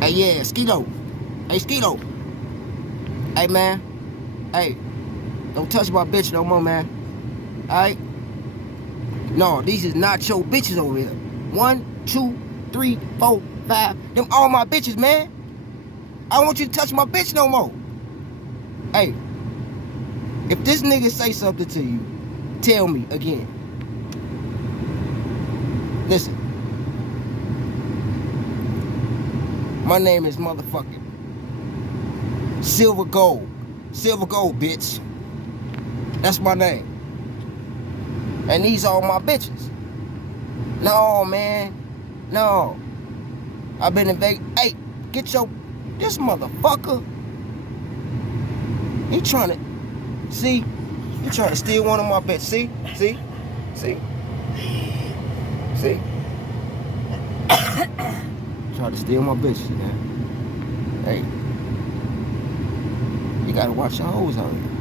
Hey, yeah, Skilo. Hey, Skilo. Hey, man. Hey, don't touch my bitch no more, man. Alright? No, these is not your bitches over here. 1, 2, 3, 4, 5. Them all my bitches, man. I don't want you to touch my bitch no more. Hey, if this nigga say something to you, tell me again. Listen. My name is motherfucking Silver Gold. Silver Gold, bitch. That's my name. And these are my bitches. No, man. No. I've been in Vegas. Hey, get your... This motherfucker. He trying to... See? He trying to steal one of my bitches. See? See? See? See? Trying to steal my bitches, man. Hey. You gotta watch your hoes out here.